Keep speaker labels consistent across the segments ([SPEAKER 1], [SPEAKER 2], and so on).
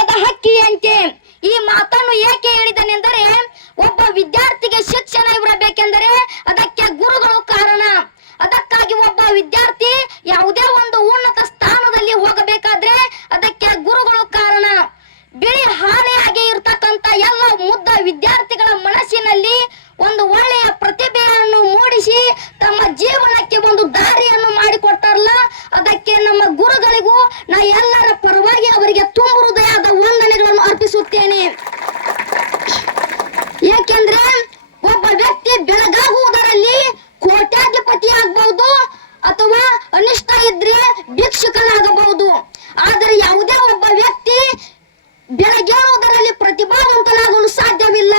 [SPEAKER 1] ಜನ್ಮದ ಹಕ್ಕಿಯಂತೆ ಈ ಮಾತನ್ನು ಏಕೆ ಹೇಳಿದನೆಂದರೆ ಯಾಕೆಂದ್ರೆ ಒಬ್ಬ ವ್ಯಕ್ತಿ ಬೆಳಗಾಗುವುದರಲ್ಲಿ ಕೋಟ್ಯಾಧಿಪತಿ ಆಗಬಹುದು ಅಥವಾ ಅನಿಷ್ಟ ಇದ್ರೆ ಭಿಕ್ಷುಕನಾಗಬಹುದು. ಆದರೆ ಯಾವುದೇ ಒಬ್ಬ ವ್ಯಕ್ತಿ ಬೆಳಗೇಳುವುದರಲ್ಲಿ ಪ್ರತಿಭಾವಂತನಾಗಲು ಸಾಧ್ಯವಿಲ್ಲ.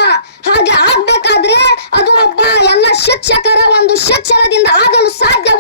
[SPEAKER 1] ಹಾಗೆ ಆಗ್ಬೇಕಾದ್ರೆ ಅದು ಒಬ್ಬ ಎಲ್ಲ ಶಿಕ್ಷಕರ ಒಂದು ಶಿಕ್ಷಣದಿಂದ ಆಗಲು ಸಾಧ್ಯ